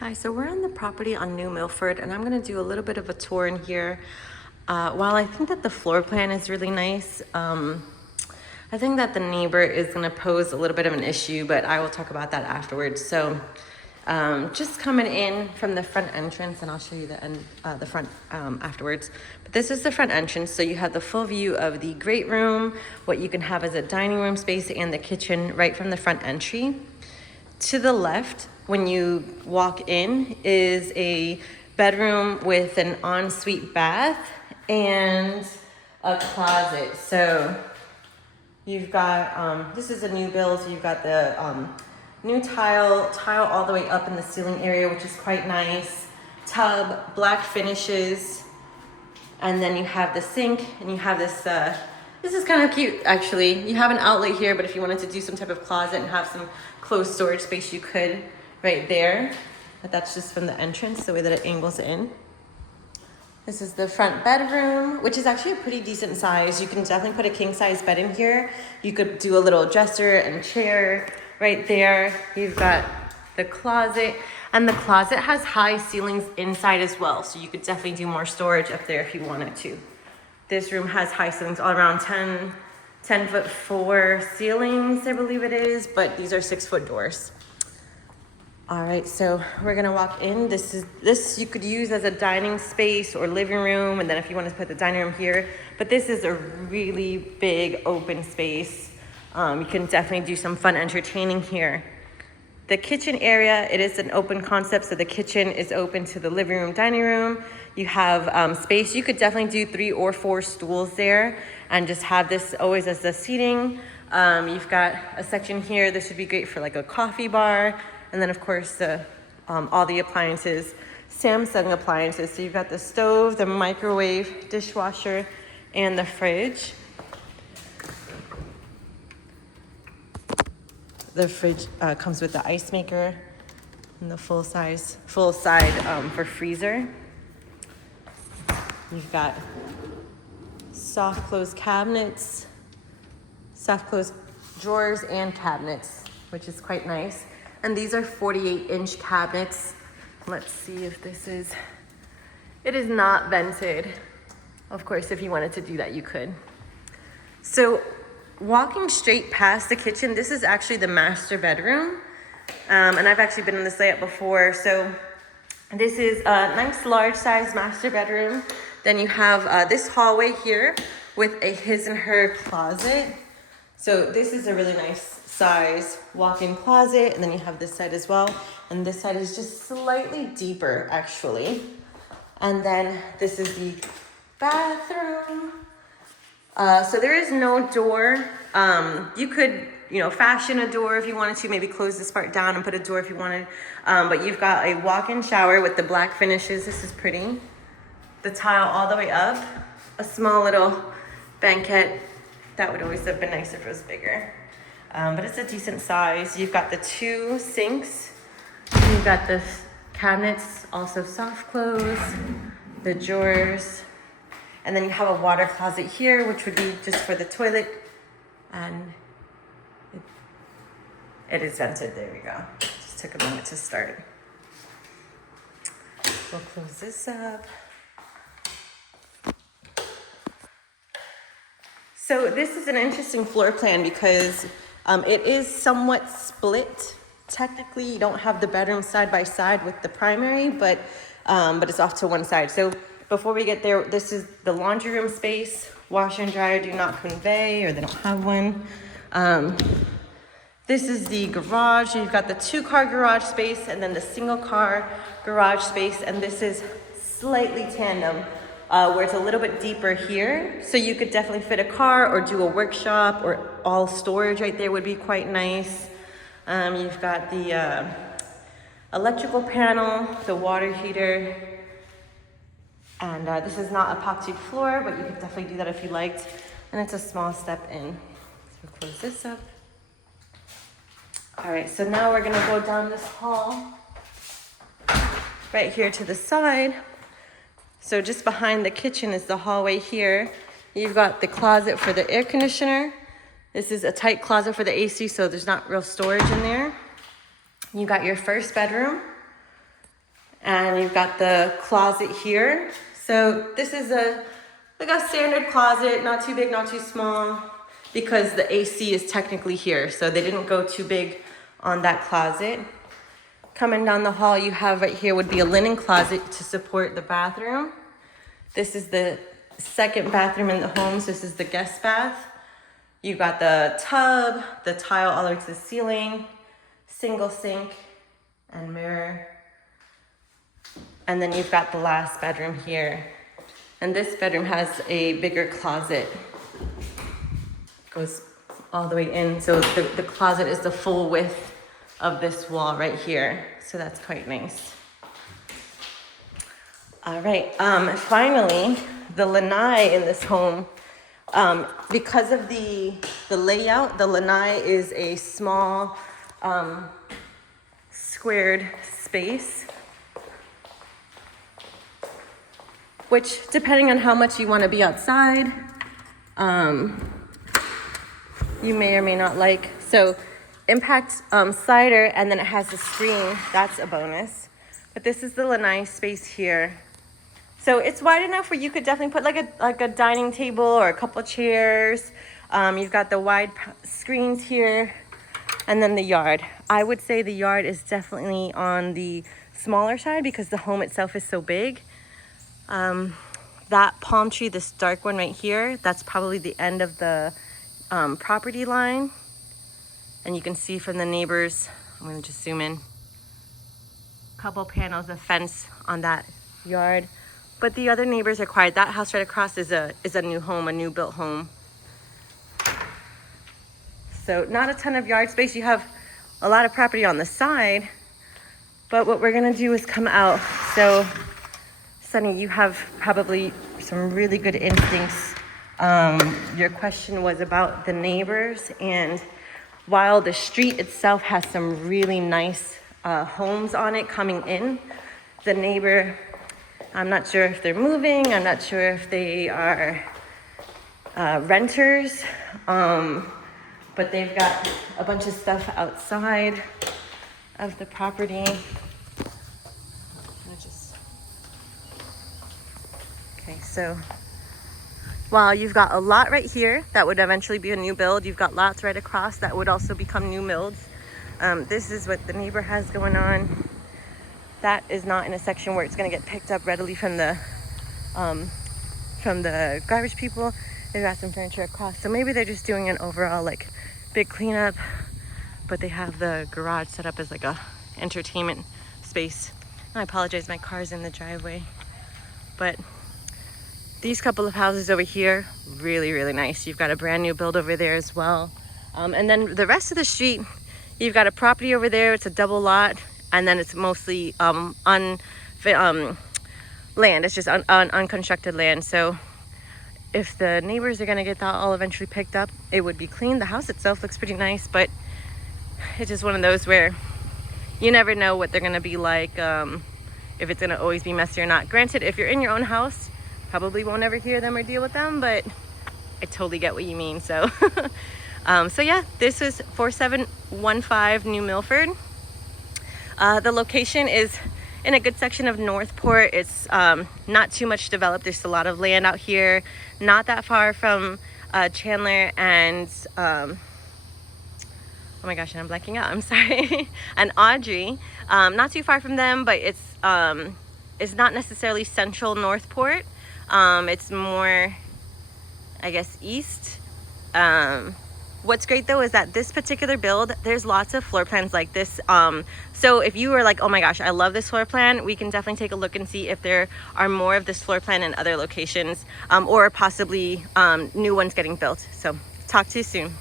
Hi, so we're on the property on New Milford, and I'm going to do a little bit of a tour in here. While I think that the floor plan is really nice, I think that the neighbor is going to pose a little bit of an issue, but I will talk about that afterwards. So just coming in from the front entrance, and I'll show you the front afterwards. But this is the front entrance, so you have the full view of the great room, what you can have as a dining room space, and the kitchen right from the front entry. To the left, when you walk in, is a bedroom with an ensuite bath and a closet. So you've got, this is a new build, so you've got the new tile all the way up in the ceiling area, which is quite nice. Tub, black finishes, and then you have the sink, and you have this, this is kind of cute, actually. You have an outlet here, but if you wanted to do some type of closet and have some closed storage space, you could right there. But that's just from the entrance, the way that it angles in. This is the front bedroom, which is actually a pretty decent size. You can definitely put a king size bed in here. You could do a little dresser and chair right there. You've got the closet, and the closet has high ceilings inside as well. So you could definitely do more storage up there if you wanted to. This room has high ceilings, all around 10'4" ceilings, I believe it is, but these are 6-foot doors. All right, so we're gonna walk in. This you could use as a dining space or living room, and then if you want to put the dining room here, but this is a really big open space. You can definitely do some fun entertaining here. The kitchen area, it is an open concept, so the kitchen is open to the living room, dining room. You have space. You could definitely do 3 or 4 stools there and just have this always as the seating. You've got a section here. This would be great for like a coffee bar. And then of course, all the appliances, Samsung appliances. So you've got the stove, the microwave, dishwasher, and the fridge. The fridge comes with the ice maker and the full side for freezer. You've got soft close cabinets, soft close drawers and cabinets, which is quite nice. And these are 48-inch cabinets. Let's see if it is not vented. Of course, if you wanted to do that, you could. So walking straight past the kitchen, this is actually the master bedroom. And I've actually been in this layout before. So this is a nice large size master bedroom. Then you have this hallway here with a his and her closet. So this is a really nice size walk-in closet. And then you have this side as well. And this side is just slightly deeper actually. And then this is the bathroom. So there is no door. You could, fashion a door if you wanted to, maybe close this part down and put a door if you wanted. But you've got a walk-in shower with the black finishes. This is pretty. The tile all the way up. A small little banquette. That would always have been nice if it was bigger. But it's a decent size. You've got the 2 sinks. You've got the cabinets, also soft close, the drawers. And then you have a water closet here, which would be just for the toilet. And it is vented. There we go. Just took a moment to start. We'll close this up. So this is an interesting floor plan because it is somewhat split. Technically, you don't have the bedroom side by side with the primary, but it's off to one side. So before we get there, this is the laundry room space. Washer and dryer do not convey, or they don't have one. This is the garage. You've got the 2-car garage space and then the single-car garage space. And this is slightly tandem, where it's a little bit deeper here. So you could definitely fit a car or do a workshop, or all storage right there would be quite nice. You've got the electrical panel, the water heater. And this is not epoxy floor, but you could definitely do that if you liked. And it's a small step in. So we'll close this up. All right, so now we're gonna go down this hall right here to the side. So just behind the kitchen is the hallway here. You've got the closet for the air conditioner. This is a tight closet for the AC, so there's not real storage in there. You got your first bedroom. And you've got the closet here. So this is like a standard closet, not too big, not too small, because the AC is technically here. So they didn't go too big on that closet. Coming down the hall, you have right here would be a linen closet to support the bathroom. This is the second bathroom in the home. So this is the guest bath. You've got the tub, the tile all the way to the ceiling, single sink and mirror. And then you've got the last bedroom here. And this bedroom has a bigger closet. Goes all the way in. So the closet is the full width of this wall right here. So that's quite nice. All right, finally, the lanai in this home, because of the layout, the lanai is a small squared space, which depending on how much you want to be outside, you may or may not like. So impact slider, and then it has a screen. That's a bonus. But this is the lanai space here. So it's wide enough where you could definitely put like a dining table or a couple chairs. You've got the wide screens here, and then the yard. I would say the yard is definitely on the smaller side because the home itself is so big. That palm tree, this dark one right here, that's probably the end of the property line. And you can see from the neighbors, I'm gonna just zoom in, a couple panels of fence on that yard. But the other neighbors are quiet. That house right across is a new home, a new built home. So not a ton of yard space. You have a lot of property on the side, but what we're gonna do is come out. So Sunny, you have probably some really good instincts. Your question was about the neighbors, and while the street itself has some really nice homes on it coming in, the neighbor, I'm not sure if they're moving, I'm not sure if they are renters, but they've got a bunch of stuff outside of the property. Okay, so while you've got a lot right here that would eventually be a new build, you've got lots right across that would also become new builds. This is what the neighbor has going on. That is not in a section where it's going to get picked up readily from the garbage people. They've got some furniture across, so maybe they're just doing an overall like big cleanup, but they have the garage set up as like a entertainment space. I apologize, my car's in the driveway, but these couple of houses over here, really, really nice. You've got a brand new build over there as well. And then the rest of the street, you've got a property over there. It's a double lot. And then it's mostly land. It's just unconstructed land. So if the neighbors are gonna get that all eventually picked up, it would be clean. The house itself looks pretty nice, but it's just one of those where you never know what they're gonna be like, if it's gonna always be messy or not. Granted, if you're in your own house, probably won't ever hear them or deal with them, but I totally get what you mean. So so yeah, this is 4715 New Milford. The location is in a good section of Northport. It's not too much developed. There's a lot of land out here, not that far from Chandler and oh my gosh, and I'm blanking out, I'm sorry. And Audrey, not too far from them, but it's not necessarily central Northport. It's more, I guess, east. What's great though is that this particular build, there's lots of floor plans like this. So if you were like, oh my gosh, I love this floor plan, we can definitely take a look and see if there are more of this floor plan in other locations, or possibly new ones getting built. So talk to you soon.